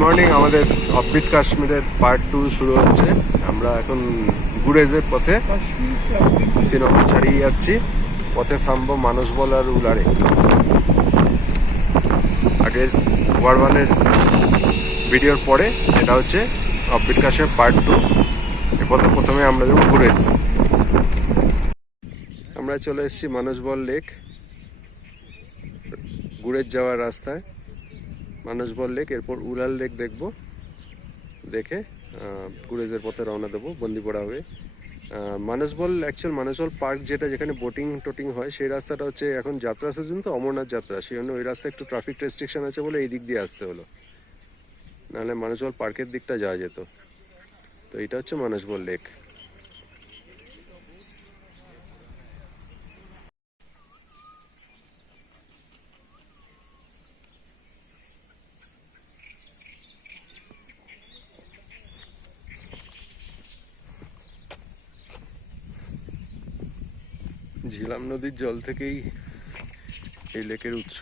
Morning. আমাদের offbeat কাশ্মীরের part 2 শুরু হচ্ছে। আমরা এখন গুরেজের পথে শ্রীনগর ছাড়িয়ে যাচ্ছি। পথে থামবো মানসবল আর উলারে। আগের ওয়ারওয়ানের ভিডিওর পরে এটা হচ্ছে অফবিট কাশ্মীর পার্ট 2। এ পথে প্রথমে আমরা যাবো গুরেজ। আমরা চলে এসেছি মানসবল লেক। গুরেজ যাওয়ার রাস্তায় মানসবল লেক, এরপর উলাল লেক দেখব। দেখে গুরেজের পথে রওনা দেবো বন্দিপোড়া হয়ে। মানসবল অ্যাকচুয়াল মানসবল পার্ক যেখানে বোটিং টোটিং হয়, সেই রাস্তাটা হচ্ছে এখন যাত্রা সিজন, তো অমরনাথ যাত্রা, সেই জন্য ওই রাস্তায় একটু ট্রাফিক রেস্ট্রিকশন আছে বলে এই দিক দিয়ে আসতে হলো, নাহলে মানসবল পার্কের দিকটা যাওয়া যেত। তো এটা হচ্ছে মানসবল লেক। ঝিলাম নদীর জল থেকেই এই লেকের উৎস।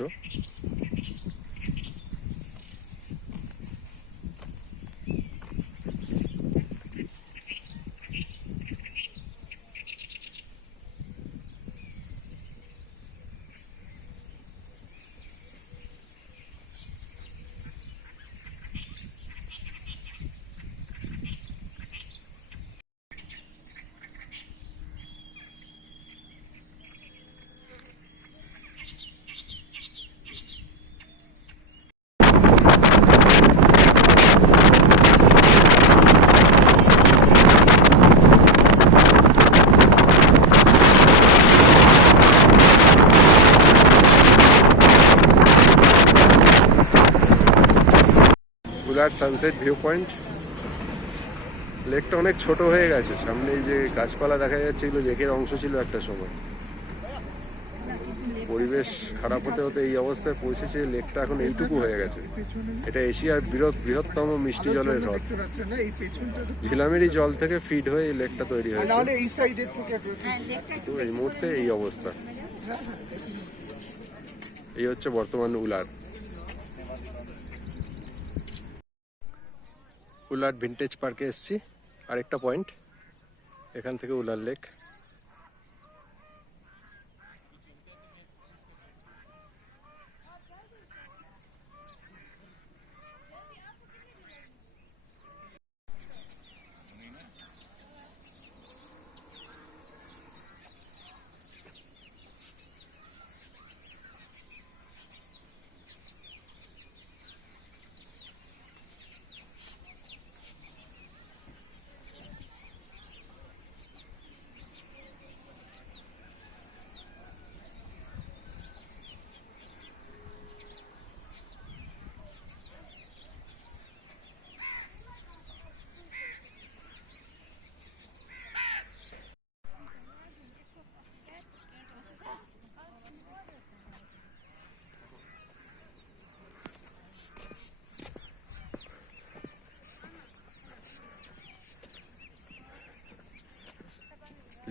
Wular sunset view point. লেকটা অনেক ছোট হয়ে গেছে, সামনে এই যে গাছপালা দেখা যাচ্ছে, এগুলো লেকের অংশ ছিল একটা সময়। পরিবেশ খারাপ হতে হতে এই অবস্থায় পৌঁছেছে, লেকটা এখন এইটুকু হয়ে গেছে। এটা এশিয়ার বৃহত্তম মিষ্টি জলের হ্রদ। ঝিলামেরই জল থেকে ফিড হয়ে এই লেকটা তৈরি হয়েছে। তো এই মুহূর্তে এই অবস্থা। এই হচ্ছে বর্তমান উলার। উলার ভিন্টেজ পার্কে এসেছি, আরেকটা পয়েন্ট। এখান থেকে উলার লেক।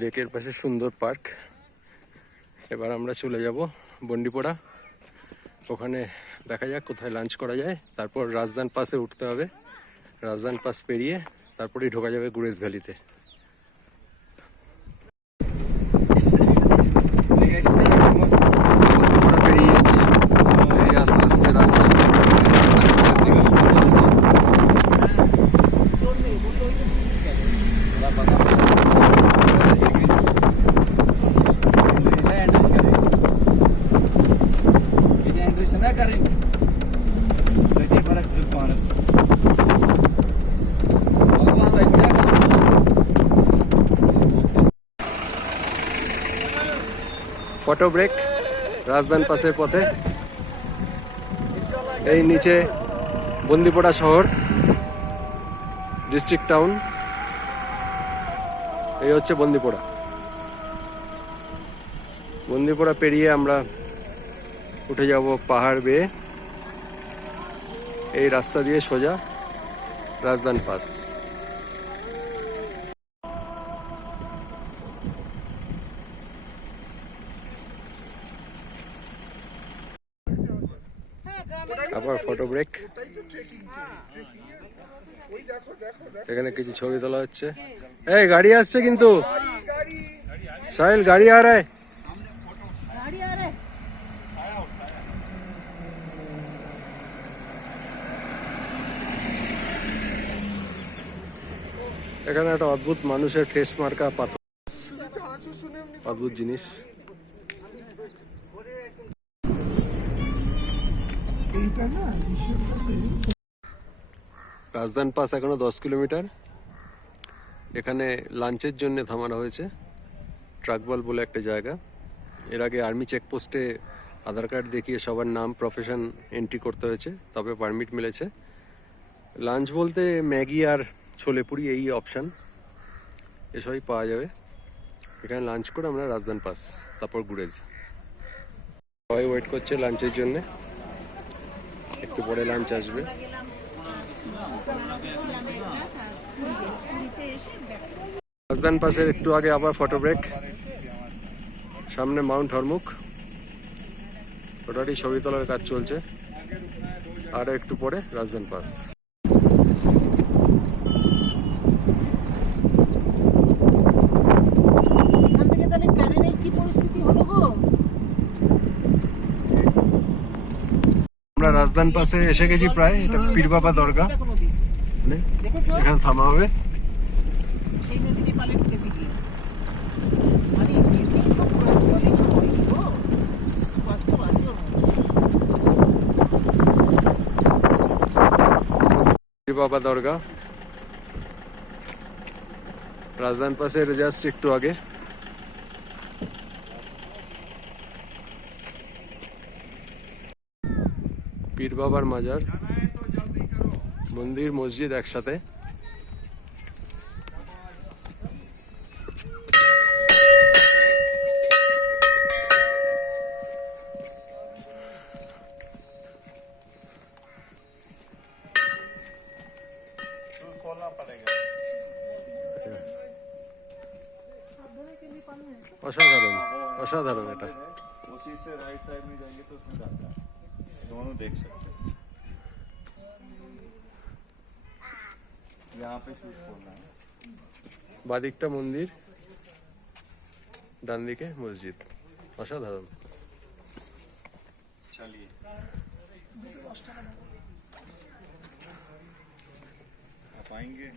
লেকের পাশে সুন্দর পার্ক। এবার আমরা চলে যাব বন্দিপোড়া। ওখানে দেখা যাক কোথায় লাঞ্চ করা যায়। তারপর রাজদান পাসে উঠতে হবে। রাজদান পাস পেরিয়ে তারপরেই ঢোকা যাবে গুরেজ ভ্যালিতে। পেরিয়ে যাচ্ছি, আস্তে আস্তে রাস্তা ফটো ব্রেক রাজদান পাসের পথে। এই নিচে বন্দিপোড়া শহর, ডিস্ট্রিক্ট টাউন। এই হচ্ছে বন্দিপোড়া। বন্দিপোড়া পেরিয়ে আমরা উঠে যাব পাহাড় বেয়ে, এই রাস্তা দিয়ে সোজা রাজদান পাস। আবার ফটো ব্রেক। এখানে কিছু ছবি তোলা হচ্ছে। এই গাড়ি আসছে কিন্তু, সাহিল গাড়ি আ রা হ্যায়। এখানে একটা অদ্ভুত মানুষের ফেস মার্কা পাথর, অদ্ভুত জিনিস। রাজধান পাস এখনো 10 কিলোমিটার। এখানে লাঞ্চের জন্য থামানো হয়েছে ট্রাকবল বলে একটা জায়গা। এর আগে আর্মি চেকপোস্টে আধার কার্ড দেখিয়ে সবার নাম প্রফেশন এন্ট্রি করতে হয়েছে, তবে পারমিট মিলেছে। লাঞ্চ বলতে ম্যাগি আর ছোলে পুরি এই অপশান, এসবই পাওয়া যাবে। এখানে লাঞ্চ করে আমরা রাজধান পাস, তারপর গুরেজ। সবাই ওয়েট করছে লাঞ্চের জন্য, একটু পরে লাঞ্চ আসবে। রাজধান পাসের একটু আগে আবার ফটো ব্রেক। সামনে মাউন্ট হরমুখ, ওটারই ছবি তোলার কাজ চলছে। আর একটু পরে রাজধান পাস। আমরা রাজধান পাসে এসে গেছি প্রায়। এটা পীর বাবা দরগা, এখানে থামা হবে। পীর বাবা দরগা রাজধান পাসের জাস্ট একটু আগে। পীর বাবার মাজার, মন্দির মসজিদ একসাথে। অসাধারণ অসাধারণ। এটা उसी से राइट साइड में जाएंगे तो उसमें जाता है, दोनों देख सकते हैं। यहाँ पे शूज खोलना है। বাদিকটা মন্দির, ডান দিকে মসজিদ, অসাধারণ। चलिए आप आएंगे,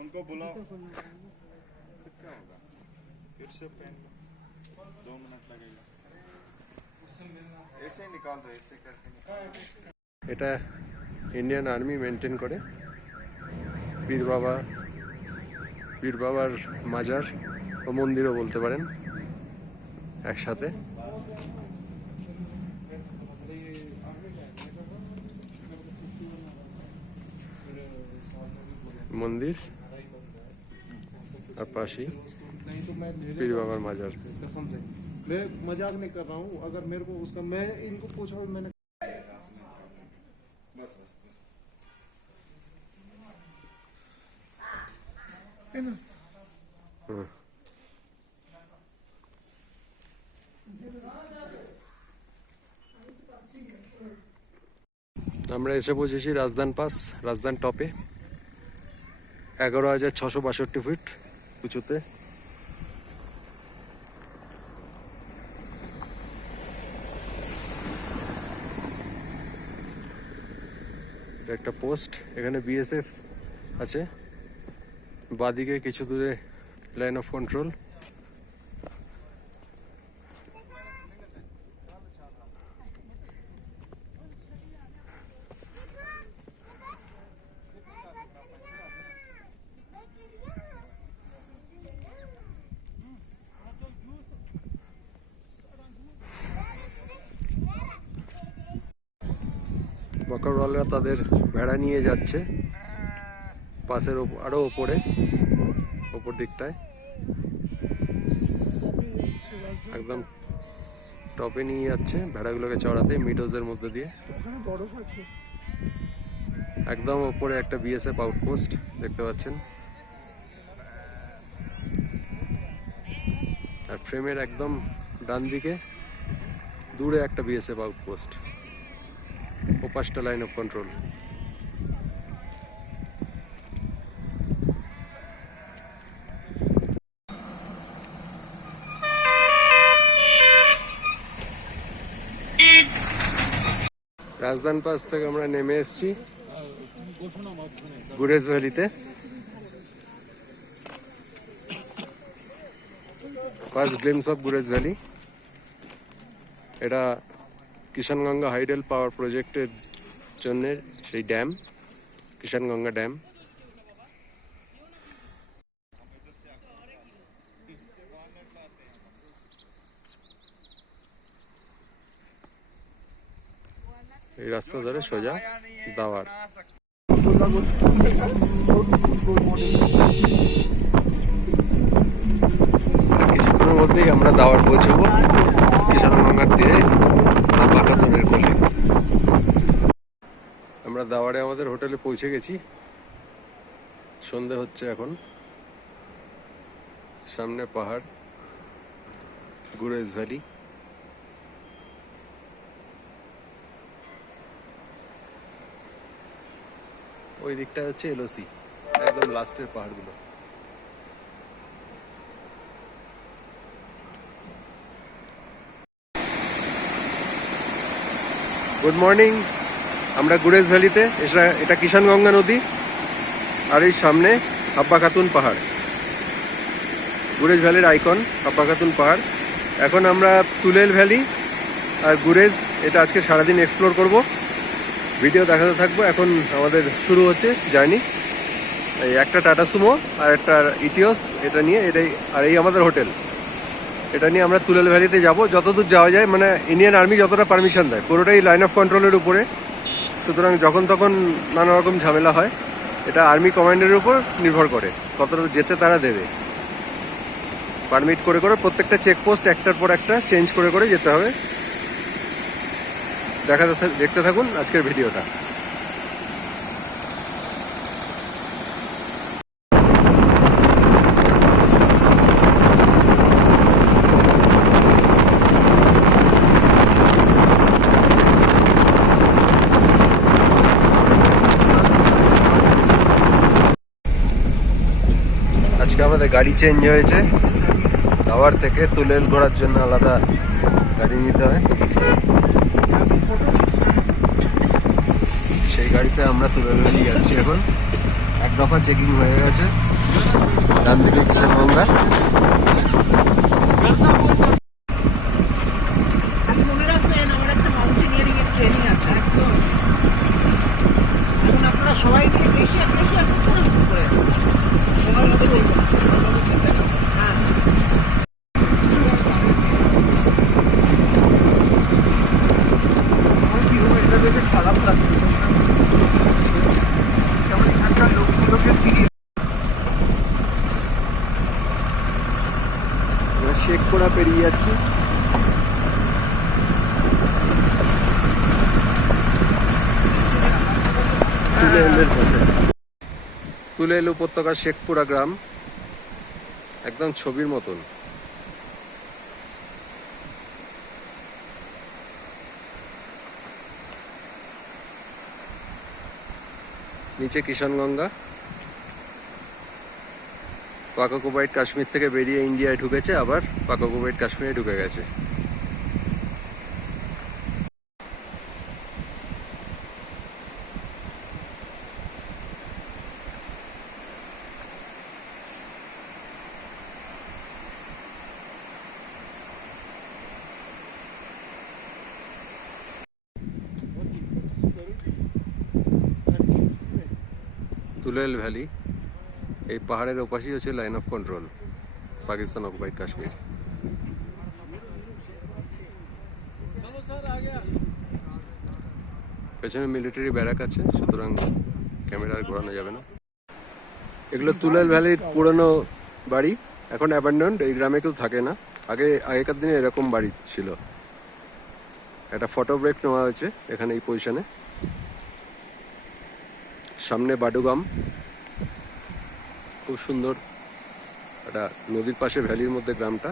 उनको बुलाओ। क्या होगा, फिर से पेन 2 मिनट लगेगा। ऐसे निकाल दो, ऐसे करके निकाल दो। এটা ইন্ডিয়ান আর্মি মেনটেন করে। পীর বাবার মাজার ও মন্দিরও বলতে পারেন একসাথে। মন্দির আর পাশেই পীর বাবার মাজার। कसम से मैं मजाक नहीं कर रहा हूँ। अगर मेरे को उसका, मैं इनको पूछा, मैंने बस बस है ना। আমরা এসে পৌঁছেছি রাজধান পাস, রাজধান টপে। 11,662 ফিট উঁচুতে। এটা একটা পোস্ট, এখানে বিএসএফ আছে। বাদিকে কিছু দূরে লাইন অফ কন্ট্রোল। বকরওয়ালরা তাদের ভেড়া নিয়ে যাচ্ছে পাশের আরো ওপরে, ওপর দিকটায় একদম টপে নিয়ে যাচ্ছে ভেড়াগুলোকে চড়াতে মিডোজের মধ্যে দিয়ে। একদম ওপরে একটা বিএসএফ আউটপোস্ট দেখতে পাচ্ছেন, আর ফ্রেমের একদম ডান দিকে দূরে একটা বিএসএফ আউটপোস্ট। 5টা line of control. Razdan pass থেকে আমরা নেমে এসেছি গুরেজ ভ্যালিতে। First glimpse of Gurez valley. এটা কিষানগঙ্গা হাইডেল পাওয়ার প্রজেক্টের জন্য সেই ড্যাম, কিষানগঙ্গা ড্যাম। এই রাস্তা ধরে সোজা দাওয়ার। কিছুক্ষণের মধ্যেই আমরা দাওয়ার পৌঁছবো, কিষানগঙ্গার তীরে বাঁকাতনের কোলে। আমরা দাওয়ারে আমাদের হোটেলে পৌঁছে গেছি। সন্ধে হচ্ছে এখন। সামনে পাহাড়, গুরেজ ভ্যালি। ওই দিকটা হচ্ছে এলওসি, একদম লাস্টের পাহাড়গুলো। Good morning. আমরা গুরেজ ভ্যালিতে। এটা কিষানগঙ্গা নদী, আর এই সামনে হাব্বা খাতুন পাহাড়, গুরেজ ভ্যালির আইকন হাব্বা খাতুন পাহাড়। এখন আমরা তুলেল ভ্যালি আর গুরেজ এটা আজকে সারাদিন এক্সপ্লোর করব, ভিডিও দেখাতে থাকবো। এখন আমাদের শুরু হচ্ছে জার্নি। এই একটা টাটা সুমো আর একটা ইটিওস এটা নিয়ে, আর এই আমাদের হোটেল, এটা নিয়ে আমরা তুলেল ভ্যালিতে যাব। যতদূর যাওয়া যায়, মানে ইন্ডিয়ান আর্মি যতটা পারমিশন দেয়, পুরোটাই লাইন অফ কন্ট্রোলের উপরে। সুতরাং যখন তখন নানা রকম ঝামেলা হয়। এটা আর্মি কমান্ডের উপর নির্ভর করে কতটা যেতে তারা দেবে। পারমিট করে করে প্রত্যেকটা চেকপোস্ট একটার পর একটা চেঞ্জ করে করে যেতে হবে। দেখতে থাকুন আজকের ভিডিওটা। আজকে আমাদের গাড়ি চেঞ্জ হয়েছে। দাওয়ার থেকে তুলেল ঘোরার জন্য আলাদা গাড়ি নিতে হয়। সেই গাড়িতে আমরা তুলেল ভ্যালি যাচ্ছি এখন। এক দফা চেকিং হয়ে গেছে। ডান দিকে কিষানগঙ্গা। মনে রাখবেন আমার একটা মাউন্টেনিয়ারিং এর ট্রেনিং আছে একদম। এখন আপনারা সবাই বেশি করে সবার মধ্যে হ্যাঁ এটা দেখে খারাপ লাগছে। যেমন এখানকার লোকগুলোকে চিনি। শেখপুরা পেরিয়ে যাচ্ছি। তুলেল উপত্যকা শেখপুরা গ্রাম, একদম ছবির মতন। নিচে কিষানগঙ্গা। পাক অকুপাইড কাশ্মীর থেকে বেরিয়ে ইন্ডিয়ায় ঢুকেছে, আবার পাক অকুপাইড কাশ্মীরে ঢুকে গেছে। তুলেল ভ্যালি, এই পাহাড়ের ওপাশেই হচ্ছে line of control, Pakistan occupied Kashmir. পেছনে মিলিটারি ব্যারাক আছে, সুতরাং ক্যামেরা ঘোরানো যাবে না। এগুলো তুলেল ভ্যালির পুরনো বাড়ি, এখন অ্যাবান্ডন্ড। এই গ্রামে কেউ থাকে না। আগেকার দিনে এরকম বাড়ি ছিল। একটা ফটো ব্রেক নেওয়া হয়েছে এখানে এই পজিশনে। সামনে বাডুগাম, খুব সুন্দর একটা নদীর পাশে ভ্যালির মধ্যে গ্রামটা।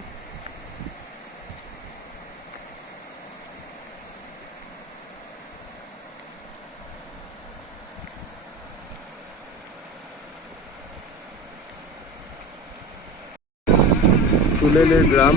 তুলেলের গ্রাম।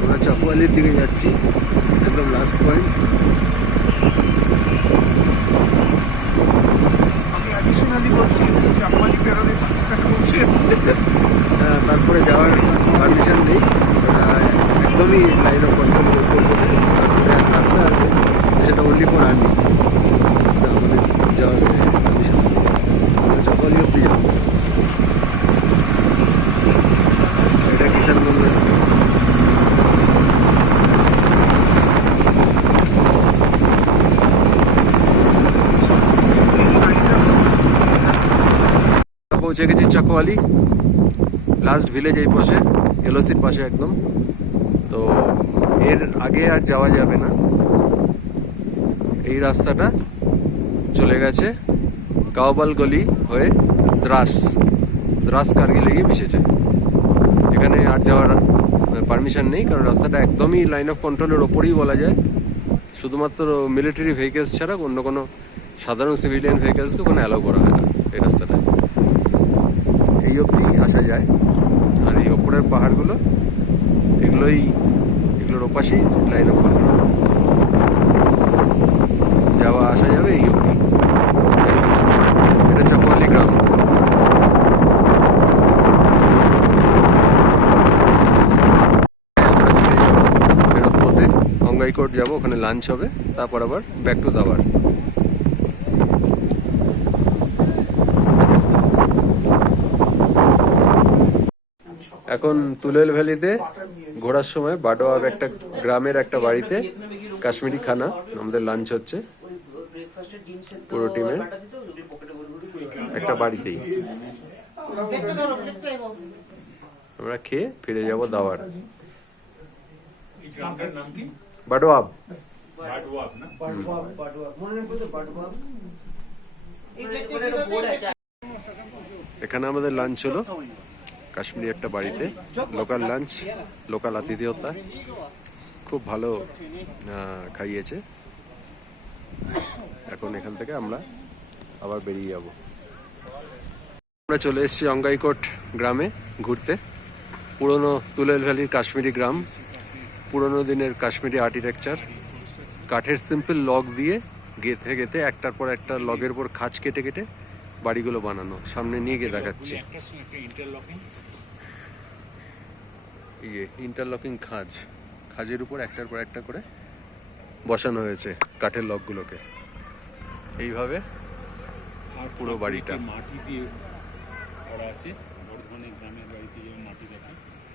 আমরা চাকুয়ালির দিকে যাচ্ছি, একদম লাস্ট পয়েন্ট। আমি অ্যাডিশনালি বলছি চাকুয়ালি বেরোলে পাকিস্তান পৌঁছে তারপরে যাওয়ার পারমিশন নেই, একদমই লাইন অফ কন্ট্রোল রাস্তা আছে, সেটা অনলি ফর আর্মি। আমাদের যাওয়ার পারমিশন নেই, আমরা চাকুয়ালি অব্দি যাবো। এটা কিষানগঞ্জ। পৌঁছে গেছি চাকুয়ালি, লাস্ট ভিলেজ এই পাশে, এলওসির পাশে একদম। তো এর আগে আর যাওয়া যাবে না, এই রাস্তাটা চলে গেছে কাওবাল গলি হয়ে দ্রাস কার্গিলে গিয়ে মিশেছে। এখানে আর যাওয়ার পারমিশন নেই, কারণ রাস্তাটা একদমই লাইন অফ কন্ট্রোলের ওপরেই বলা যায়। শুধুমাত্র মিলিটারি ভেহিকেলস ছাড়া অন্য কোনো সাধারণ সিভিলিয়ান ভেহিকেলসকে কোনো অ্যালাউ করা হয় না এই রাস্তাটায়। এই অবধি আসা যায়, আর এই ওপরের পাহাড়গুলো এগুলোর ওপাশেই লাইন অফ কন্ট্রোল, যাওয়া আসা যাবে এই অবধি। এটা চাকুয়ালি গ্রাম। আমরা ফিরে যাবো ফেরত পথে অঙ্গাইকোট যাবো, ওখানে লাঞ্চ হবে, তারপর আবার ব্যাক টু দাবার। এখন তুলেল ভ্যালিতে ঘোরার সময় বাডোয়াব একটা গ্রামের একটা বাড়িতে কাশ্মীরি খানা আমাদের লাঞ্চ হচ্ছে পুরো টিমের একটা বাড়িতেই। আমরা খেয়ে ফিরে যাব দাওয়ার। বাডোয়াব। এখানে আমাদের লাঞ্চ হলো কাশ্মীরি একটা বাড়িতে, লোকাল লাঞ্চ, লোকাল আতিথেয়তা, খুব ভালো খাইয়েছে। এখন এখান থেকে আমরা আবার বেরিয়ে যাব। আমরা চলে এসেছি অঙ্গাইকোট গ্রামে ঘুরতে, পুরনো তুলেল ভ্যালির কাশ্মীরি গ্রাম, পুরনো দিনের কাশ্মীরি আর্কিটেকচার, কাঠের সিম্পল লগ দিয়ে গেঁথে গেঁথে একটার পর একটা লগের উপর খাঁজ কেটে কেটে বাড়িগুলো বানানো। সামনে নিয়ে গিয়ে দেখাচ্ছি, ইন্টারলকিং খাঁজের উপর একটার পর একটা করে বসানো হয়েছে কাঠের লগগুলোকে। এইভাবে আর পুরো বাড়িটা মাটি দিয়ে করা আছে। বর্ধমানের গ্রামের বাড়িতে যেমন মাটি দেখে,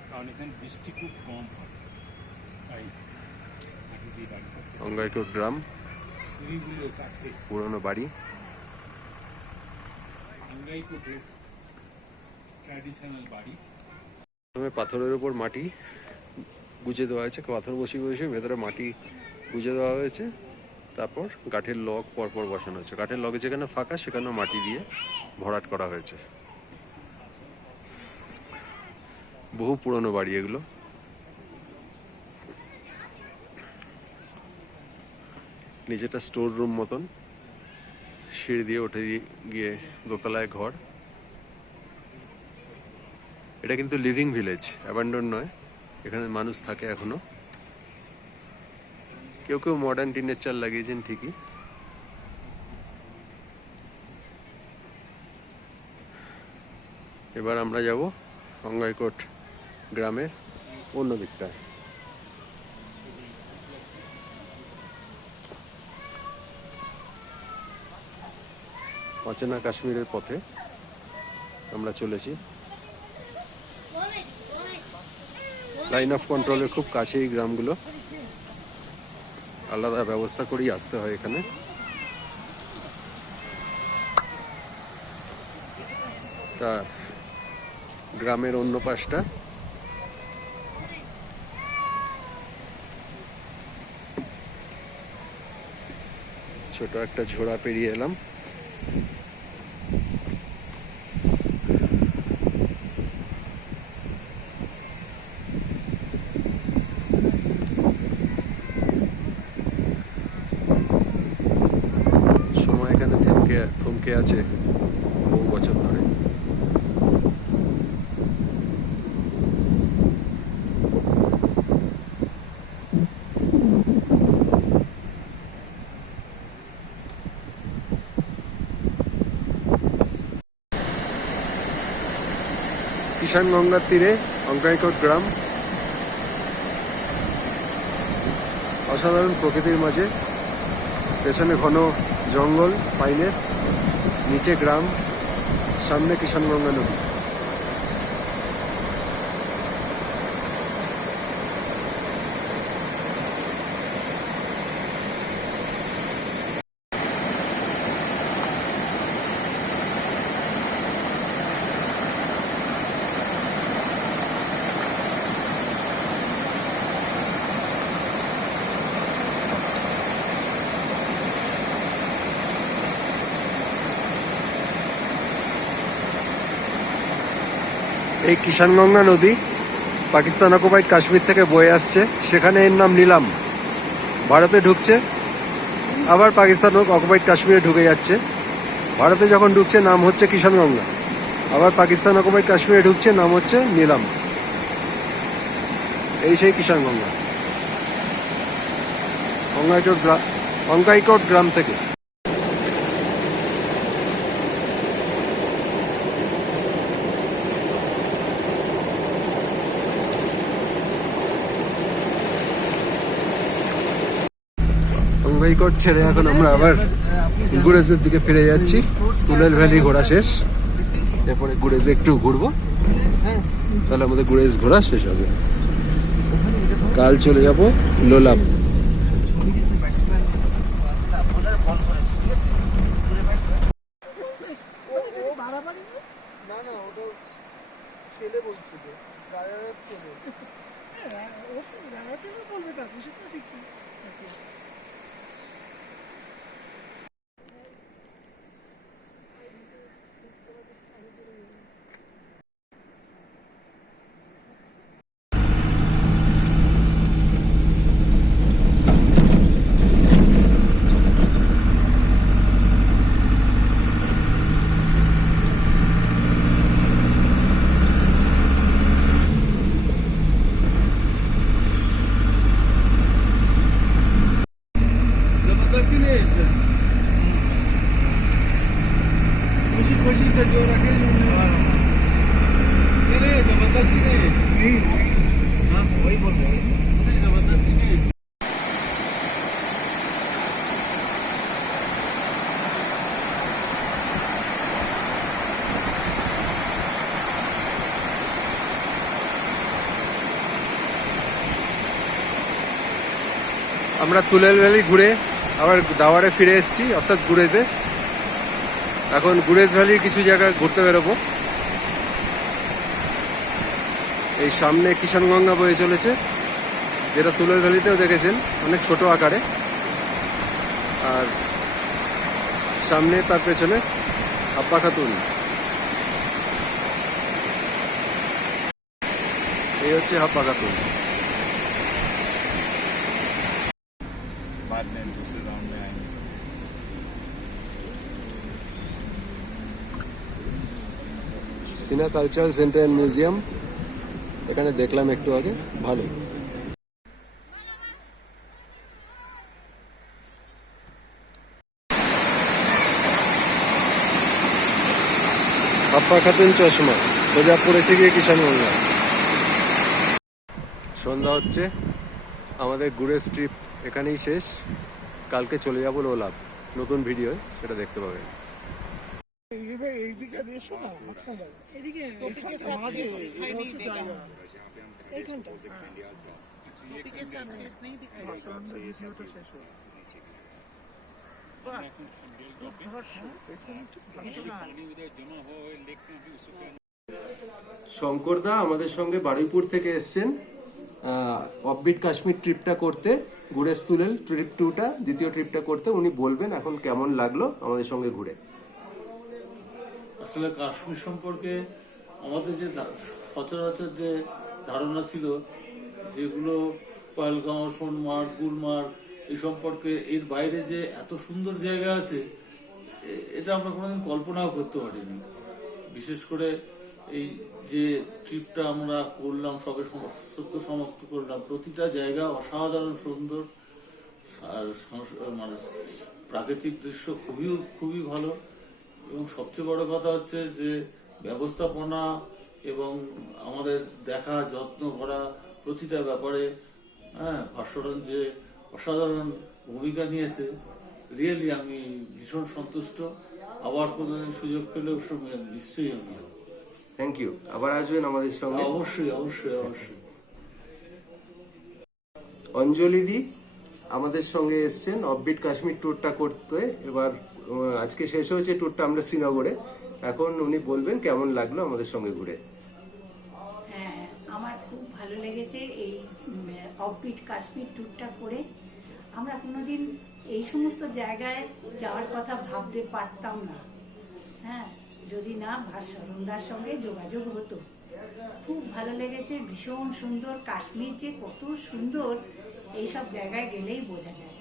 কারণ এখানে বৃষ্টি খুব কম হয়, তাই মাটি দিয়ে বাড়ি করছে। অঙ্গাইকোট গ্রাম, সিঁড়িগুলো কাঠে, পুরনো বাড়ি। অঙ্গাইকোটের ট্র্যাডিশনাল বাড়ি। প্রথমে পাথরের উপর মাটি গুজে দেওয়া হয়েছে, পাথর বসিয়ে বসিয়ে ভেতরে মাটি গুজে দেওয়া হয়েছে, তারপর কাঠের লগ পরপর বসানো হয়েছে। কাঠের লগে যেখানে ফাঁকা সেখানে মাটি দিয়ে ভরাট করা হয়েছে। বহু পুরনো বাড়ি এগুলো। নিচেটা স্টোর রুম মতন, সিঁড়ি দিয়ে উঠে গিয়ে দোতলায় ঘর। এটা কিন্তু লিভিং ভিলেজ, অ্যাবান্ডন নয়, এখানে মানুষ থাকে এখনো। কেউ কেউ মডার্ন টিনের চাল লাগিয়েছেন ঠিকই। এবার আমরা যাব অঙ্গাইকোট গ্রামের অন্য দিকটায়। অচেনা কাশ্মীরের পথে আমরা চলেছি। লাইন অফ কন্ট্রোলের খুব কাছে এই গ্রামগুলো, আলাদা ব্যবস্থা করেই আসতে হয় এখানে। তার গ্রামের অন্য পাশটা। ছোট একটা ঝোড়া পেরিয়ে এলাম। সময় এখানে থমকে আছে বহু বছর ধরে। কিষানগঙ্গার তীরে অঙ্কাইকোট গ্রাম, অসাধারণ প্রকৃতির মাঝে, পেছনে ঘন জঙ্গল পাইনের, নিচে গ্রাম, সামনে কিষানগঙ্গা নদী। এই কিষানগঙ্গা নদী পাকিস্তান অকুপাইড কাশ্মীর থেকে বয়ে আসছে, সেখানে এর নাম নিলাম। ভারতে ঢুকছে, আবার পাকিস্তান অকুপাইড কাশ্মীরে ঢুকে যাচ্ছে। ভারতে যখন ঢুকছে নাম হচ্ছে কিষানগঙ্গা, আবার পাকিস্তান অকুপাইড কাশ্মীরে ঢুকছে নাম হচ্ছে নিলাম। এই সেই কিষানগঙ্গা অঙ্কাইকোট গ্রাম থেকে। অঙ্কাইকোট ছেড়ে এখন আমরা আবার গুরেজের দিকে ফিরে যাচ্ছি। তুলেল ভ্যালি ঘোরা শেষ, এরপরে গুরেজে একটু ঘুরবো, তাহলে আমাদের গুরেজ ঘোরা শেষ হবে। কাল চলে যাব লোলাব। खुशी से जो रखे जबरदस्ती नहीं, हाँ वही बोल रहे हैं, जबरदस्ती नहीं। আমরা তুলেল ভ্যালি ঘুরে আবার দাওয়ারে ফিরে এসেছি, অর্থাৎ গুরেজে। এখন গুরেজ ভ্যালির কিছু জায়গা ঘুরতে বেরোবো। এই সামনে কিষানগঙ্গা বয়ে চলেছে, যেটা তুলেল ভ্যালিতেও দেখেছেন, অনেক ছোট আকারে। আর সামনে তার পেছনে হাপ্পা খাতুন। এই হচ্ছে হাপ্পা খাতুন। बाद में दूसरे राउंड में आएंगे। সিনা কালচারাল সেন্টার অ্যান্ড মিউজিয়াম, এখানে দেখলাম একটু আগে, ভালো। হাপ্পা খাতুন চশমা, সোজা পড়েছে গিয়ে কিষানগঙ্গা। সন্ধ্যা হচ্ছে, আমাদের গুরেজ ট্রিপ এখানেই শেষ। কালকে চলে যাবো লোলাব, নতুন ভিডিও সেটা দেখতে পাবেন। এদিকে টপিকের সাথ ফেস दिखाई नहीं देगा, এইখানটা টপিকের সাথ ফেস नहीं दिखाई देगा। पानी उधर जमा हो लेक में भी उसको শঙ্করদা আমাদের সঙ্গে বারুইপুর থেকে এসছেন অফবিট কাশ্মীর ট্রিপটা করতে, ঘুরে তুলেল ট্রিপ 2টা, দ্বিতীয় ট্রিপটা করতে। উনি বলবেন এখন কেমন লাগলো আমাদের সঙ্গে ঘুরে। আসলে কাশ্মীর সম্পর্কে আমাদের যে সচরাচর যে ধারণা ছিল, যেগুলো পহেলগাঁও, সোনমার্গ, গুলমার্গ এই সম্পর্কে, এর বাইরে যে এত সুন্দর জায়গা আছে এটা আমরা কোনোদিন কল্পনাও করতে পারিনি। বিশেষ করে এই যে ট্রিপটা আমরা করলাম, সবে সত্য সমাপ্ত করলাম, প্রতিটা জায়গা অসাধারণ সুন্দর, আর মানে প্রাকৃতিক দৃশ্য খুবই খুবই ভালো। এবং সবচেয়ে বড় কথা হচ্ছে যে ব্যবস্থাপনা এবং আমাদের দেখা, যত্ন করা প্রতিটা ব্যাপারে ভাস্বরণ যে অসাধারণ ভূমিকা নিয়েছে, রিয়েলি আমি ভীষণ সন্তুষ্ট। আবার কোনোদিন সুযোগ পেলে ওর সঙ্গে নিশ্চয়ই আমি যাব। Thank you. আবার আসবেন আমাদের সঙ্গে। অবশ্যই অবশ্যই অবশ্যই। অঞ্জলিদি আমাদের সঙ্গে এসছেন অফবিট কাশ্মীর ট্যুরটা করতে। এবার আজকে শেষ হয়েছে ট্যুরটা আমরা শ্রীনগরে। এখন উনি বলবেন কেমন লাগলো আমাদের সঙ্গে ঘুরে। হ্যাঁ, আমার খুব ভালো লেগেছে এই অফবিট কাশ্মীর ট্যুরটা করে। আমরা কোনোদিন এই সমস্ত জায়গায় যাওয়ার কথা ভাবতে পারতাম না, হ্যাঁ, যদি না ভাস্বরণদার সঙ্গে যোগাযোগ হতো। খুব ভালো লেগেছে, ভীষণ সুন্দর। কাশ্মীর যে কত সুন্দর এইসব জায়গায় গেলেই বোঝা যায়।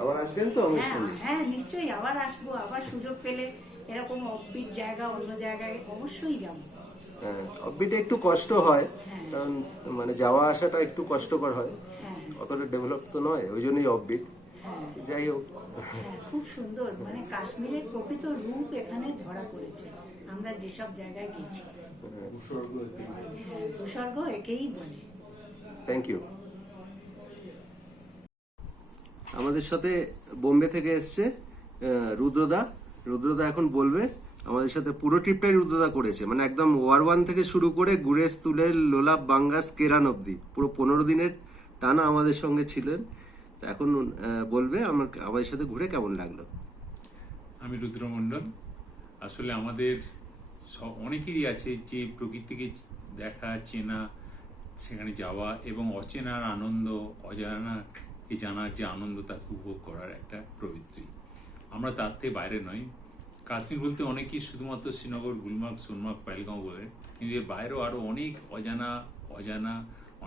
আবার আসবেন তো আমার হ্যাঁ সঙ্গে? হ্যাঁ, নিশ্চয়ই আবার আসবো। আবার সুযোগ পেলে এরকম অফবিট জায়গা, অন্য জায়গায় অবশ্যই যাবো। হ্যাঁ, অফবিটে একটু কষ্ট হয়, হ্যাঁ। কারণ মানে যাওয়া আসাটা একটু কষ্টকর হয়, হ্যাঁ অতটা ডেভেলপ তো নয়, ওই জন্যই অফবিট। হ্যাঁ যাই হোক, হ্যাঁ, খুব সুন্দর। মানে কাশ্মীরের প্রকৃত রূপ এখানে ধরা পড়েছে আমরা যেসব জায়গায় গেছি। হ্যাঁ, ভূস্বর্গ একেই বলে। Thank you. আমাদের সাথে বোম্বে থেকে এসছে রুদ্রদা। রুদ্রদা এখন বলবে আমাদের সাথে পুরো ট্রিপটাই রুদ্রদা করেছে, মানে একদম ওয়ার 1 থেকে শুরু করে গুরেজ, তুলেল, লোলাব, বাঙ্গাস, কেরান অব্দি পুরো 15 দিনের টানা আমাদের সঙ্গে ছিলেন। তো এখন বলবে আমাদের সাথে ঘুরে কেমন লাগলো। আমি রুদ্রমণ্ডল। আসলে আমাদের অনেকেরই আছে যে প্রকৃতিকে দেখা, চেনা, সেখানে যাওয়া এবং অচেনার আনন্দ, অজানাকে জানার যে আনন্দ তাকে উপভোগ করার একটা প্রবৃত্তি। আমরা তার থেকে বাইরে নই। কাশ্মীর বলতে অনেকেই শুধুমাত্র শ্রীনগর, গুলমার্গ, সোনমার্গ, পহেলগাঁও বলে, কিন্তু এর বাইরেও আরও অনেক অজানা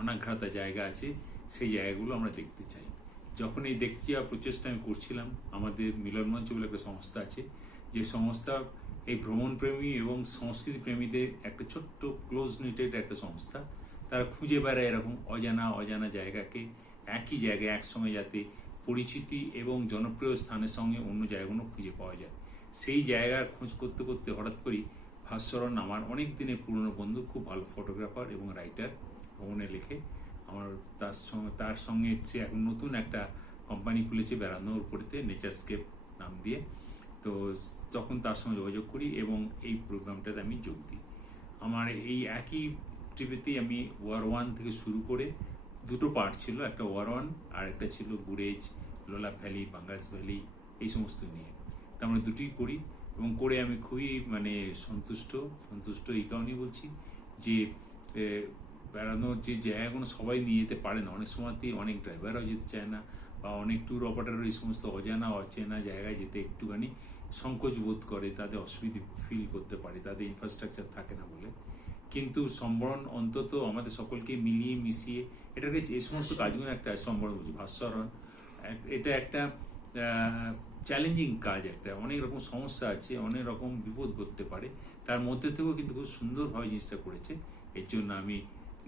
অনাঘ্রাতা জায়গা আছে। সেই জায়গাগুলো আমরা দেখতে চাই। যখন এই দেখতে যাওয়ার প্রচেষ্টা আমি করছিলাম, আমাদের মিলন মঞ্চ বলে একটা সংস্থা আছে, যে সংস্থা এই ভ্রমণপ্রেমী এবং সংস্কৃতি প্রেমীদের একটা ছোট্ট ক্লোজ নিটেড একটা সংস্থা। তারা খুঁজে বেড়ায় এরকম অজানা জায়গাকে একই জায়গায় একসঙ্গে, যাতে পরিচিতি এবং জনপ্রিয় স্থানের সঙ্গে অন্য জায়গাগুলো খুঁজে পাওয়া যায়। সেই জায়গার খোঁজ করতে করতে হঠাৎ করেই ভাস্বরণ, আমার অনেক দিনের পুরনো বন্ধু, খুব ভালো ফটোগ্রাফার এবং রাইটার, ভ্রমণে লেখে। আমার তার সঙ্গে সে এখন নতুন একটা কোম্পানি খুলেছে বেড়ানোর উপরেতে, নেচারস্কেপ নাম দিয়ে। তো তখন তার সঙ্গে যোগাযোগ করি এবং এই প্রোগ্রামটাতে আমি যোগ দিই। আমার এই একই ট্রিপেতেই আমি ওয়ার 1 থেকে শুরু করে, দুটো পার্ট ছিল, একটা ওয়ার 1 আর একটা ছিল গুরেজ, লোলাব ভ্যালি, বাঙ্গাস ভ্যালি, এই সমস্ত নিয়ে। তা আমরা দুটোই করি এবং করে আমি খুবই মানে সন্তুষ্ট এই কারণেই বলছি যে বেড়ানোর যে জায়গাগুলো সবাই নিয়ে যেতে পারে না, অনেক সময়তেই অনেক ড্রাইভাররাও যেতে চায় না, বা অনেক ট্যুর অপারেটর এই সমস্ত অচেনা জায়গায় যেতে একটুখানি সংকোচ বোধ করে, তাদের অসুবিধে ফিল করতে পারে, তাদের ইনফ্রাস্ট্রাকচার থাকে না বলে। কিন্তু সম্বরণ অন্তত আমাদের সকলকে মিলিয়ে মিশিয়ে এটাকে, এই সমস্ত কাজগুলো একটা সম্বরণ বলছি, ভাস্বরণ, এটা একটা চ্যালেঞ্জিং কাজ। একটা অনেক রকম সমস্যা আছে, অনেক রকম বিপদ ঘটতে পারে, তার মধ্যে থেকেও কিন্তু খুব সুন্দরভাবে জিনিসটা করেছে। এর জন্য আমি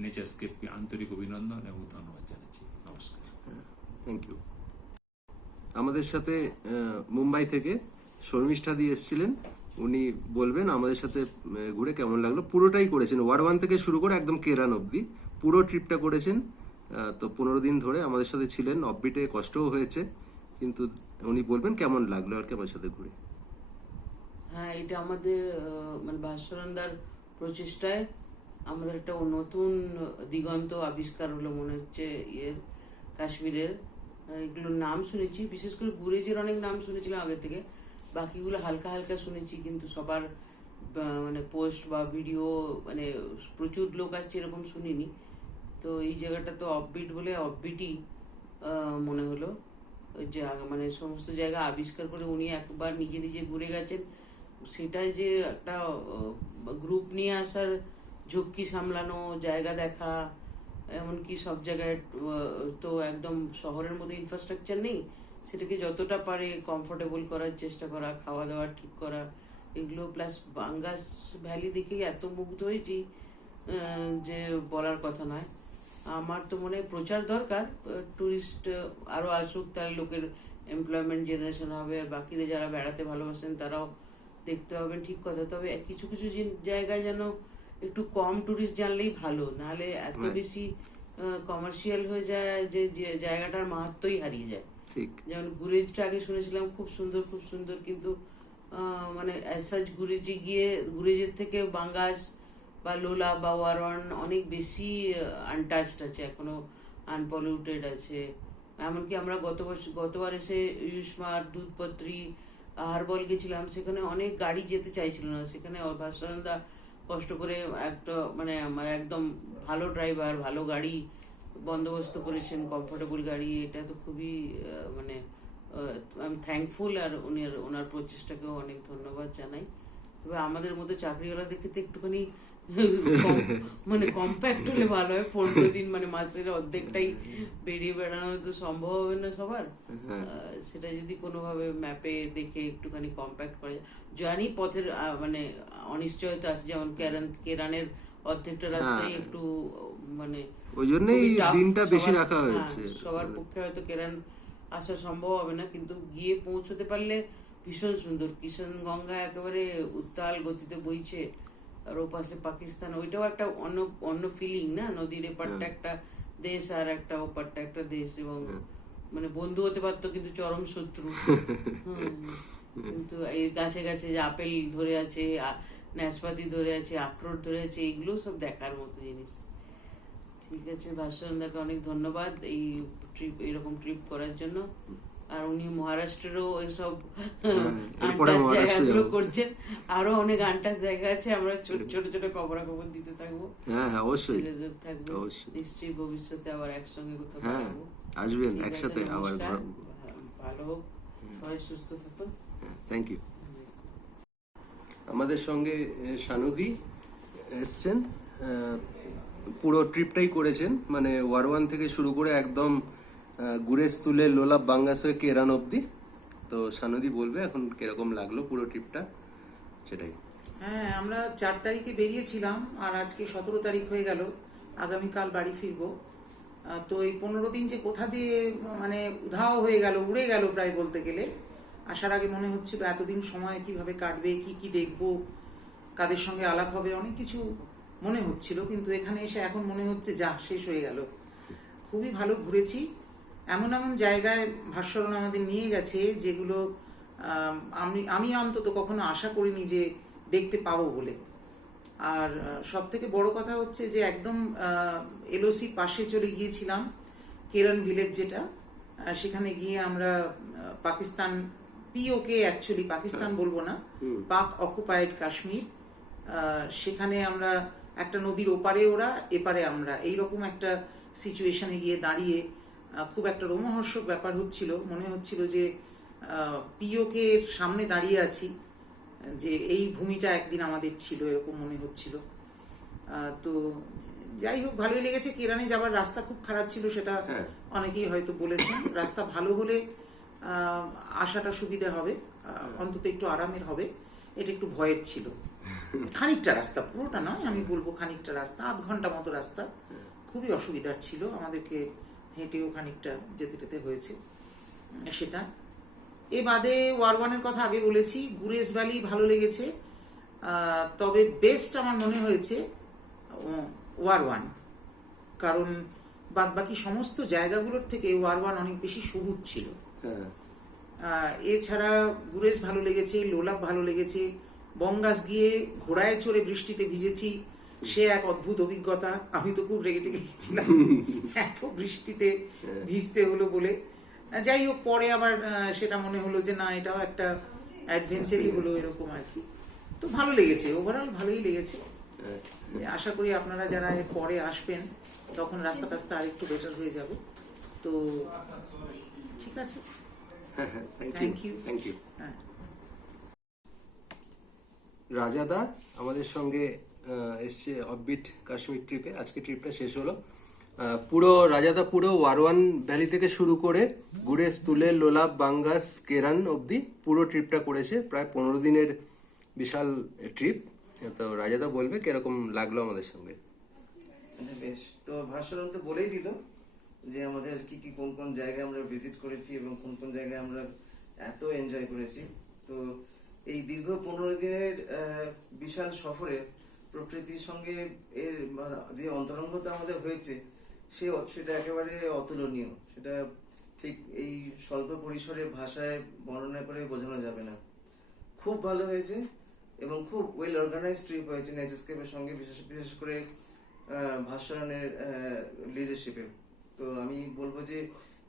নেচারস্কেপকে আন্তরিক অভিনন্দন এবং ধন্যবাদ জানাচ্ছি। নমস্কার। Thank you. আমাদের সাথে মুম্বাই থেকে শর্মিষ্ঠা দিয়ে এসেছিলেন। উনি বলবেন আমাদের সাথে ঘুরে কেমন লাগলো। পুরোটাই করেছেন, ওয়ার 1 থেকে শুরু করে একদম কেরান অব্দি পুরো ট্রিপটা করেছেন। তো 15 দিন ধরে আমাদের সাথে ছিলেন। অফবিটে কষ্টও হয়েছে, কিন্তু উনি বলবেন কেমন লাগলো আর কি আমাদের সাথে ঘুরে। হ্যাঁ, এটা আমাদের মানে ভাস্বরণদার প্রচেষ্টায় আমাদের একটা নতুন দিগন্ত আবিষ্কার হলো মনে হচ্ছে কাশ্মীরের। এগুলোর নাম শুনেছি, বিশেষ করে গুরেজের অনেক নাম শুনেছিলাম আগে থেকে, বাকিগুলো হালকা হালকা শুনেছি, কিন্তু সবার মানে পোস্ট বা ভিডিও মানে প্রচুর লোক আসছে এরকম শুনিনি। তো এই জায়গাটা তো অফবিট বলে অফবিটই মনে হলো, ওই যে মানে সমস্ত জায়গা আবিষ্কার করে উনি একবার নিজে নিজে ঘুরে গেছেন, সেটাই যে একটা গ্রুপ নিয়ে আসার, ঝক্কি সামলানো, জায়গা দেখা, এমনকি সব জায়গায় তো একদম শহরের মধ্যে ইনফ্রাস্ট্রাকচার নেই, সেটাকে যতটা পারে কমফোর্টেবল করার চেষ্টা করা, খাওয়া দাওয়া ঠিক করা, এগুলো প্লাস বাঙ্গাস ভ্যালি দেখেই এত মুগ্ধ হয়েছি যে বলার কথা নয়। আমার তো মনে হয় প্রচার দরকার, টুরিস্ট আরো আসুক, তাহলে লোকের এমপ্লয়মেন্ট জেনারেশন হবে, বাকিরা যারা বেড়াতে ভালোবাসেন তারাও দেখতে হবে, ঠিক কথা। তবে কিছু কিছু জায়গায় যেন একটু কম টুরিস্ট জানলেই ভালো, নাহলে এত বেশি কমার্শিয়াল হয়ে যায় যে জায়গাটার মাহাত্মই হারিয়ে যায়। ঠিক। যেমন গুরেজটা আগে শুনেছিলাম খুব সুন্দর খুব সুন্দর, কিন্তু মানে অ্যাজ গুরেজের থেকে বাঙ্গাস বা লোলা বা ওয়ারওয়ান অনেক বেশি আনটাচড আছে, এখনো আনপলিউটেড আছে। এমনকি আমরা গতবার এসে ইউষ্মার, দুধপত্রী, হারবল গেছিলাম, সেখানে অনেক গাড়ি যেতে চাইছিল না, সেখানে ভাস্করন্দা কষ্ট করে একটা মানে একদম ভালো ড্রাইভার, ভালো গাড়ি বন্দোবস্ত করেছেন, কমফোর্টেবল গাড়ি। এটা তো খুবই মানে আমি থ্যাঙ্কফুল, আর ওনার প্রচেষ্টাকেও অনেক ধন্যবাদ জানাই। তবে আমাদের মতো চাকরিওয়ালা দেখে তো একটুখানি মানে কম্প্যাক্ট হলে ভালো হয়, 15 দিন মানে মাসের অর্ধেকটাই বেরিয়ে বেড়ানো তো সম্ভব হবে না সবার। সেটা যদি কোনোভাবে ম্যাপে দেখে একটুখানি কম্প্যাক্ট করা যায়। জানি পথের মানে অনিশ্চয়তা আছে, যেমন কেরানের অর্ধেকটা রাস্তায় একটু মানে ওই জন্যই খুবই tough দিনটা বেশি সবার- রাখা হয়েছে। সবার পক্ষে হয়তো কেরান আসা সম্ভব হবে না, কিন্তু গিয়ে পৌঁছতে পারলে ভীষণ সুন্দর। কিষান গঙ্গা একেবারে উত্তাল গতিতে বইছে, আর ওপাশে পাকিস্তান, ওইটাও একটা অন্য ফিলিং না, নদীর এপারটা একটা দেশ আর একটা ওপারটা একটা দেশ, এবং মানে বন্ধু হতে পারতো কিন্তু চরম শত্রু। কিন্তু এই গাছে গাছে যে আপেল ধরে আছে, নাশপাতি ধরে আছে, আখরোট ধরে আছে, এইগুলো সব দেখার মতো জিনিস। ঠিক আছে, ভাস্করন্দাকে অনেক ধন্যবাদ এই এরকম ট্রিপ করার জন্য। আর উনি মহারাষ্ট্রেরও এসব এরপরে আনটাচ মহারাষ্ট্রে জায়গাগুলো যাবো। করছেন, আরো অনেক আনটাচ জায়গা আছে, আমরা ছোট ছোট খবরাখবর দিতে থাকবো। হ্যাঁ হ্যাঁ, অবশ্যই যোগাযোগ থাকবে, অবশ্যই। নিশ্চয়ই ভবিষ্যতে আবার একসঙ্গে কোথাও হ্যাঁ, যাবো। আসবেন ঠিক আছে, একসাথে আবার। নমস্কার, ভালো হোক, সবাই সুস্থ থাকুন। Thank you. আমাদের সঙ্গে সানুদি এসছেন, পুরো ট্রিপটাই করেছেন, মানে ওয়ারওয়ান থেকে শুরু করে একদম গুরেজ তুলে লোলাব বাঙ্গাস হয়ে কেরান অব্দি। তো সানুদি বলবে এখন কিরকম লাগলো পুরো ট্রিপটা, সেটাই। হ্যাঁ, আমরা 4 তারিখে বেরিয়েছিলাম, আর আজকে 17 তারিখ হয়ে গেল, আগামীকাল বাড়ি ফিরবো। তো এই 15 দিন যে কোথা দিয়ে মানে উধাও হয়ে গেল, উড়ে গেল প্রায় বলতে গেলে। আসার আগে মনে হচ্ছিল এতদিন সময় কিভাবে কাটবে, কি কি দেখবো, কাদের সঙ্গে আলাপ হবে, অনেক কিছু মনে হচ্ছিল, কিন্তু এখানে এসে এখন মনে হচ্ছে যা শেষ হয়ে গেল। খুবই ভালো ঘুরেছি, এমন এমন জায়গায় ভাস্করণ আমাদের নিয়ে গেছে যেগুলো আমি অন্তত কখনো আশা করিনি যে দেখতে পাবো বলে। আর সব থেকে বড় কথা হচ্ছে যে একদম এলওসি পাশে চলে গিয়েছিলাম, কেরান ভিলেজ যেটা, সেখানে গিয়ে আমরা পাকিস্তান পিওকে, অ্যাকচুয়ালি পাকিস্তান বলবো না, পাক অকুপাইড কাশ্মীর, সেখানে আমরা একটা নদীর ওপারে ওরা, এপারে আমরা, এইরকম একটা সিচুয়েশনে গিয়ে দাঁড়িয়ে খুব একটা রোমহর্ষক ব্যাপার হচ্ছিল। মনে হচ্ছিল যে পিওকে সামনে দাঁড়িয়ে আছি, যে এই ভূমিটা একদিন আমাদের ছিল, এরকম মনে হচ্ছিল। তো যাই হোক, ভালোই লেগেছে। কেরানে যাবার রাস্তা খুব খারাপ ছিল, সেটা অনেকেই হয়তো বলেছেন। রাস্তা ভালো হলে আসাটা সুবিধা হবে, অন্তত একটু আরামের হবে। এটা একটু ভয়ের ছিল, খানিকটা রাস্তা, পুরোটা নয়, আমি বলবো খানিকটা রাস্তা, 8 ঘন্টা মতো রাস্তা, খুবই অসুবিধার ছিল, আমাদেরকে হেঁটেও খানিকটা যেতে হয়েছে সেটা। এ বাদে ওয়ারওয়ানের কথা আগে বলেছি, গুরেজ ভ্যালি ভালো লেগেছে, তবে বেস্ট আমার মনে হয়েছে ওয়ারওয়ান, কারণ বাদবাকি সমস্ত জায়গাগুলোর থেকে ওয়ারওয়ান অনেক বেশি সবুজ ছিল। এছাড়া গুরেজ ভালো লেগেছে, লোলাব ভালো লেগেছে, বঙ্গাস গিয়ে ঘোড়ায় চড়ে বৃষ্টিতে ভিজেছি, সে এক অদ্ভুত অভিজ্ঞতা। আমি তো খুব রেগে টেগে গেছিলাম এত বৃষ্টিতে ভিজতে হলো বলে। যাই হোক, পরে আবার সেটা মনে হলো যে না, এটাও একটা অ্যাডভেঞ্চারই হলো, এরকম আর কি। তো ভালো লেগেছে, ওভারঅল ভালোই লেগেছে। আশা করি আপনারা যারা এর পরে আসবেন তখন রাস্তা টাস্তা আর একটু বেটার হয়ে যাবে। তো ঠিক আছে, থ্যাংক ইউ। হ্যাঁ। রাজাদা আমাদের সঙ্গে এসছে অফবিট কাশ্মীর ট্রিপে। আজকে ট্রিপটা শেষ হলো। পুরো রাজাদা পুরো ওয়ারওয়ান ভ্যালি থেকে শুরু করে গুরেজ, তুলে, লোলাব, বাঙ্গাস, কেরান অবধি পুরো ট্রিপটা করেছে। প্রায় 15 দিনের বিশাল ট্রিপ। তো রাজাদা বলবে কিরকম লাগলো আমাদের সঙ্গে। আচ্ছা, বেশ। তো ভাস্বরণ তো বলেই দিল যে আমাদের কি কি কোন কোন জায়গায় আমরা ভিজিট করেছি এবং কোন কোন জায়গায় আমরা এত এনজয় করেছি। তো এই দীর্ঘ 15 দিনের বিশাল সফরে প্রকৃতির সঙ্গে এর যে অন্তরঙ্গতা আমাদের হয়েছে সেটা একেবারে অতুলনীয়। সেটা ঠিক এই স্বল্প পরিসরে ভাষায় বর্ণনা করে বোঝানো যাবে না। খুব ভালো হয়েছে এবং খুব ওয়েল অর্গানাইজ ট্রিপ হয়েছে নেচারস্কেপের সঙ্গে, বিশেষ করে ভাস্বরণের লিডারশিপে। তো আমি বলবো যে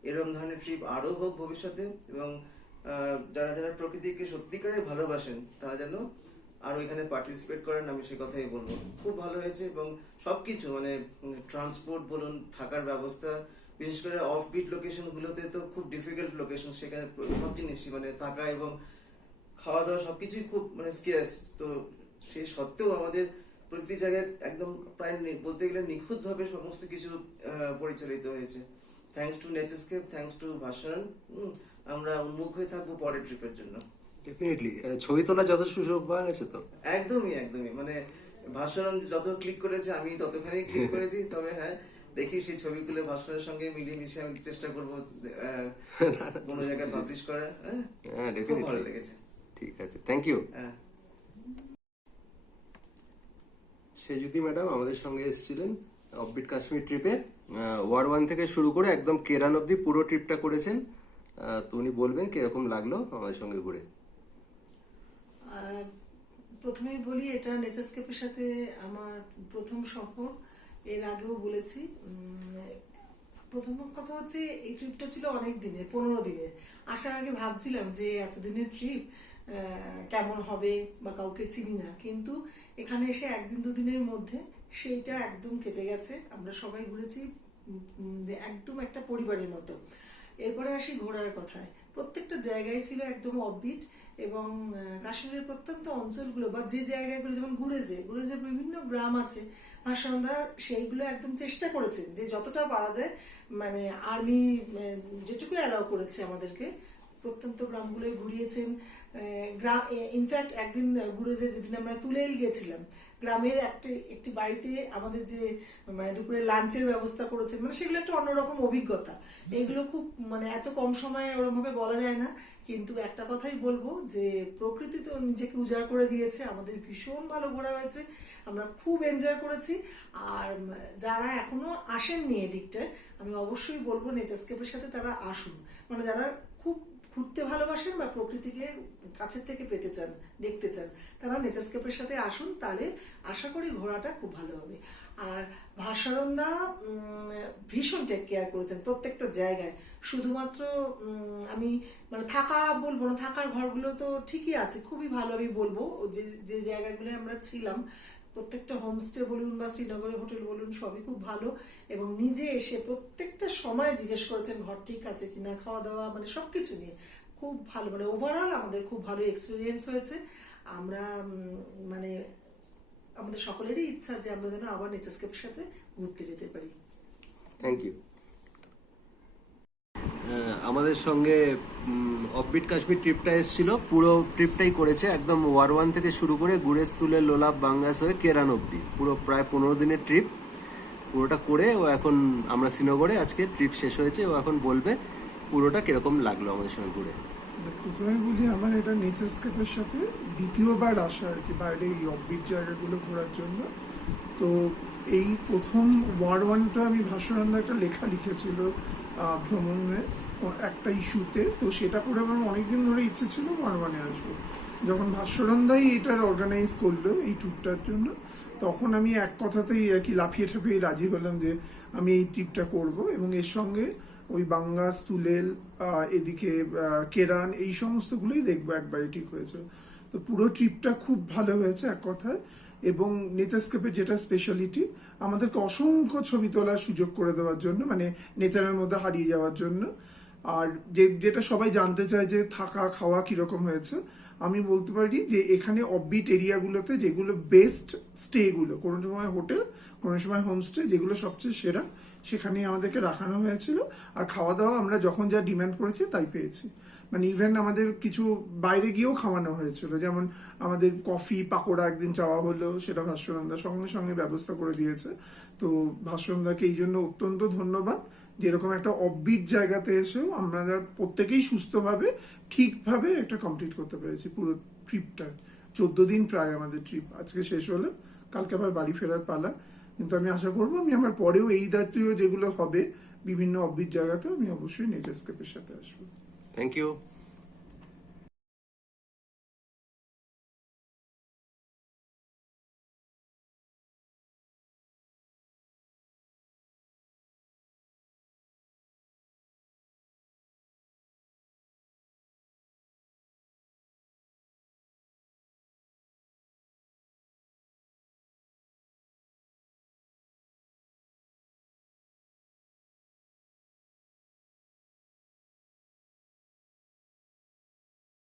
এরকম ধরনের ট্রিপ আরো হোক ভবিষ্যতে, এবং যারা যারা প্রকৃতিকে সত্যিকারে ভালোবাসেন তারা যেন আরো এখানে পার্টিসিপেট করেন, আমি সে কথাই বলবো। খুব ভালো হয়েছে এবং সবকিছু মানে ট্রান্সপোর্ট বলুন, থাকার ব্যবস্থা, বিশেষ করে অফবিট লোকেশন গুলোতে তো খুব ডিফিকাল্ট লোকেশন, সেখানে সব জিনিসই মানে থাকা এবং খাওয়া দাওয়া সবকিছুই খুব মানে স্কেয়ার্স। তো সেই সত্ত্বেও আমাদের প্রতিটি জায়গায় একদম প্রায় বলতে গেলে নিখুঁত ভাবে সমস্ত কিছু পরিচালিত হয়েছে। Thanks to Naturescape, thanks to Bhaswaran. আমরা উন্মুখ হয়ে থাকবো পরের ট্রিপের জন্য। ডেফিনেটলি ছবি তোলা যত সুযোগ পাওয়া গেছে তো একদমই মানে ভাস্বরণ যত ক্লিক করেছে আমি ততখানি ক্লিক করেছি। তবে হ্যাঁ, দেখি সেই ছবিগুলো ভাস্বরের সঙ্গে মিলিয়ে মিশিয়ে আমি চেষ্টা করবো কোনো জায়গায় পাবলিশ করার। হ্যাঁ, খুব ভালো লেগেছে। ঠিক আছে, থ্যাংক ইউ। হ্যাঁ, সেজুতি ম্যাডাম আমাদের সঙ্গে এসেছিলেন অফবিট কাশ্মীর ট্রিপে। ওয়ার 1 থেকে শুরু করে একদম কেরান অবধি পুরো ট্রিপটা করেছেন। তো উনি বলবেন কিরকম লাগলো আমাদের সঙ্গে ঘুরে। প্রথমেই বলি, এটা নেচারস্কেপের সাথে আমার প্রথম সফর। এর আগেও বলেছি। প্রথম কথা হচ্ছে এই ট্রিপটা ছিল অনেক দিনের, 15 দিনের। আসার আগে ভাবছিলাম যে এতদিনের ট্রিপ কেমন হবে বা কাউকে চিনি না, কিন্তু এখানে এসে একদিন দুদিনের মধ্যে সেইটা একদম কেটে গেছে। আমরা সবাই ঘুরেছি একদম একটা পরিবারের মতো। এরপরে আসি ঘোরার কথায়। প্রত্যেকটা জায়গায় ছিল একদম অফবিট, এবং কাশ্মীরের প্রত্যন্ত অঞ্চলগুলো বা যে জায়গাগুলো, যেমন গুরেজে বিভিন্ন গ্রাম আছে, ভাস্বরণদা সেইগুলো একদম চেষ্টা করেছেন যে যতটা পারা যায়, মানে আর্মি যেটুকু অ্যালাউ করেছে আমাদেরকে প্রত্যন্ত গ্রামগুলোয় ঘুরিয়েছেন। গ্রাম ইনফ্যাক্ট একদিন গুরেজে যেদিন আমরা তুলেল গেছিলাম, গ্রামের একটি বাড়িতে আমাদের যে মানে দুপুরে লাঞ্চের ব্যবস্থা করেছেন, মানে সেগুলো একটা অন্যরকম অভিজ্ঞতা। এগুলো খুব মানে এত কম সময়ে ওরকমভাবে বলা যায় না, কিন্তু একটা কথাই বলবো যে প্রকৃতি তো নিজেকে উজাড় করে দিয়েছে। আমাদের ভীষণ ভালো ঘোরা হয়েছে, আমরা খুব এনজয় করেছি। আর যারা এখনো আসেননি এদিকটায়, আমি অবশ্যই বলবো নেচারস্কেপের সাথে তারা আসুন। মানে যারা খুব ঘুরতে ভালোবাসেন বা প্রকৃতিকে কাছের থেকে পেতে চান, দেখতে চান, তারা নেচারস্কেপের সাথে আসুন, তাহলে আশা করি ঘোরাটা খুব ভালো হবে। আর ভাস্বরণদা ভীষণ টেক কেয়ার করেছেন প্রত্যেকটা জায়গায়। শুধুমাত্র আমি মানে থাকা বলবো না, থাকার ঘরগুলো তো ঠিকই আছে, খুবই ভালো। আমি বলবো যে জায়গাগুলো আমরা ছিলাম, প্রত্যেকটা হোমস্টে বলুন বা শ্রীনগরের হোটেল বলুন, সবই খুব ভালো। এবং নিজে এসে প্রত্যেকটা সময় জিজ্ঞেস করেছেন ঘর ঠিক আছে কিনা, খাওয়া দাওয়া মানে সবকিছু নিয়ে খুব ভালো। মানে ওভারঅল আমাদের খুব ভালো এক্সপিরিয়েন্স হয়েছে। আমরা মানে আমাদের সকলেরই ইচ্ছা যে আমরা যেন আবার নেচারস্কেপের সাথে ঘুরতে যেতে পারি। Thank you. আমাদের সঙ্গে অফবিট কাশ্মীর ট্রিপটা এসেছিল, পুরো ট্রিপটাই করেছে একদম ওয়ার 1 থেকে শুরু করে গুরেজ, তুলে, লোলাব, বাঙ্গাস হয়ে কেরান অবধি পুরো প্রায় 15 দিনের ট্রিপ পুরোটা করে ও এখন আমরা শ্রীনগরে আজকে ট্রিপ শেষ হয়েছে। ও এখন বলবে পুরোটা কিরকম লাগলো আমাদের সঙ্গে ঘুরে। প্রথমে বলি, আমার এটা নেচারস্কেপের সাথে দ্বিতীয়বার আসা আর কি, বাইরে এই অফবিট জায়গাগুলো ঘোরার জন্য। তো এই প্রথম ওয়ার 1টা আমি ভাস্বরণদা একটা লেখা লিখেছিল ভ্রমণে একটা ইস্যুতে, তো সেটা করে আমার অনেকদিন ধরে ইচ্ছে ছিল ওয়ার 1-এ আসবো। যখন ভাস্বরণদাই এটার অর্গানাইজ করলো এই ট্যুরটার জন্য, তখন আমি এক কথাতেই আর কি লাফিয়ে ঠাপিয়ে রাজি হলাম যে আমি এই ট্রিপটা করব। এবং এর সঙ্গে ওই বাঙ্গাস, তুলেল, এদিকে কেরান, এই সমস্তগুলোই দেখবো একবারে ঠিক হয়েছে। তো পুরো ট্রিপটা খুব ভালো হয়েছে এক কথায়। এবং নেচারস্কেপের যেটা স্পেশালিটি, আমাদেরকে অসংখ্য ছবি তোলার সুযোগ করে দেওয়ার জন্য, মানে নেচারের মধ্যে হারিয়ে যাওয়ার জন্য। আর যেটা সবাই জানতে চায় যে থাকা খাওয়া কিরকম হয়েছে, আমি বলতে পারি যে এখানে অফবিট এরিয়াগুলোতে যেগুলো বেস্ট স্টেগুলো, কোনো সময় হোটেল, কোনো সময় হোমস্টে, যেগুলো সবচেয়ে সেরা, সেখানেই আমাদেরকে রাখানো হয়েছিল। আর খাওয়া দাওয়া আমরা যখন যা ডিমান্ড করেছি তাই পেয়েছি। মানে ইভেন আমাদের কিছু বাইরে গিয়েও খাওয়ানো হয়েছিল, যেমন আমাদের কফি পাকোড়া একদিন চাওয়া হলো, সেটা ভাস্বরন্দা সঙ্গে সঙ্গে ব্যবস্থা করে দিয়েছে। তো ভাস্বরন্দাকে এই জন্য অত্যন্ত ধন্যবাদ, যেরকম একটা অফবিট জায়গাতে এসেও আমরা প্রত্যেকেই সুস্থভাবে ঠিকভাবে একটা কমপ্লিট করতে পেরেছি পুরো ট্রিপটা। 14 দিন প্রায় আমাদের ট্রিপ, আজকে শেষ হলো, কালকে আবার বাড়ি ফেরার পালা। কিন্তু আমি আশা করবো আমি আমার পরেও এই জাতীয় যেগুলো হবে বিভিন্ন অফবিট জায়গাতে, আমি অবশ্যই নেচারস্কেপের সাথে আসবো। Thank you.